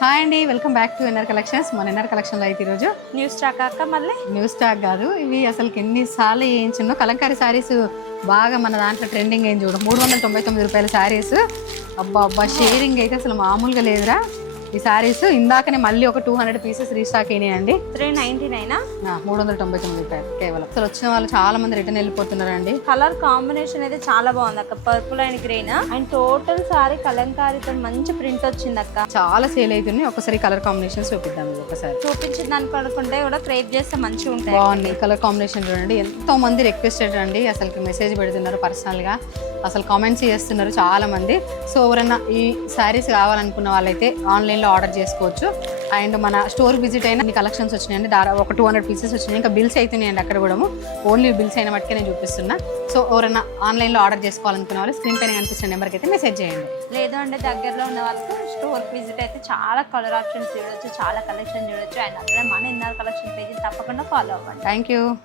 Hi అండి welcome back to N R collections. మన NR కలెక్షన్లో అయితే ఈరోజు న్యూస్ స్టాక్ అక్క మళ్ళీ? న్యూ స్టాక్ కాదు ఇవి అసలు ఎన్నిసార్లు వేయించిందో కలంకారీ శారీస్ బాగా మన దాంట్లో ట్రెండింగ్ ఏం చూడు. మూడు వందల తొంభై తొమ్మిది రూపాయల శారీస్ అబ్బా అబ్బా షేరింగ్ అయితే అసలు మామూలుగా లేదురా. ఈ శారీస్ ఇందాకనే మళ్ళీ ఒక టూ హండ్రెడ్ పీసెస్ రీస్టాక్ అయినాయండి. త్రీ నైన్టీ నైనా మూడు వందల తొంభై తొమ్మిది రూపాయలు కేవలం. అసలు వచ్చిన వాళ్ళు చాలా మంది రిటర్న్ వెళ్ళిపోతున్నారండి. కలర్ కాంబినేషన్ అయితే చాలా బాగుంది అక్క. Purple and green and total sari కలంకారీతో మంచి ప్రింట్ వచ్చింది అక్క. చాలా సేల్ అవుతున్నాయి. ఒకసారి కలర్ కాంబినేషన్స్ చూపిద్దాం ఒకసారి. చూపించిన దానికి అనుకుంటే కూడా క్రేప్ చేస్తే మంచిగా ఉంటాయి. బాగుంది. కలర్ కాంబినేషన్ చూడండి. ఎంతో మంది రిక్వెస్టెడ్ అండి. అసలు మెసేజ్ పెడుతున్నారు పర్సనల్గా. అసలు కామెంట్స్ చేస్తున్నారు చాలా మంది. సో ఎవరైనా ఈ శారీస్ కావాలనుకున్న వాళ్ళైతే ఆన్లైన్ లో ఆర్డర్ చేసుకోవచ్చు. అండ్ మన స్టోర్ విజిట్ అయినా కలెక్షన్స్ వచ్చినాయండి. దాదాపు ఒక టూ హండ్రెడ్ పీసెస్ వచ్చినాయి. ఇంకా బిల్స్ అవుతున్నాయండి అక్కడ కూడా ఓన్లీ బిల్స్ అయిన మట్టుకే నేను చూపిస్తున్నా. సో ఎవరైనా ఆన్లైన్లో ఆర్డర్ చేసుకోవాలనుకున్న వాళ్ళు స్క్రీన్ పైన కనిపిస్తున్న నెంబర్కి అయితే మెసేజ్ చేయండి. లేదు అంటే దగ్గరలో ఉన్న వాళ్ళకి స్టోర్ విజిట్ అయితే చాలా కలర్ ఆప్షన్స్ చూడొచ్చు చాలా కలెక్షన్ చూడొచ్చు. అండ్ అట్లనే మన ఇన్నర్ కలెక్షన్ పేజ్ తప్పకుండా ఫాలో అవ్వండి. Thank you.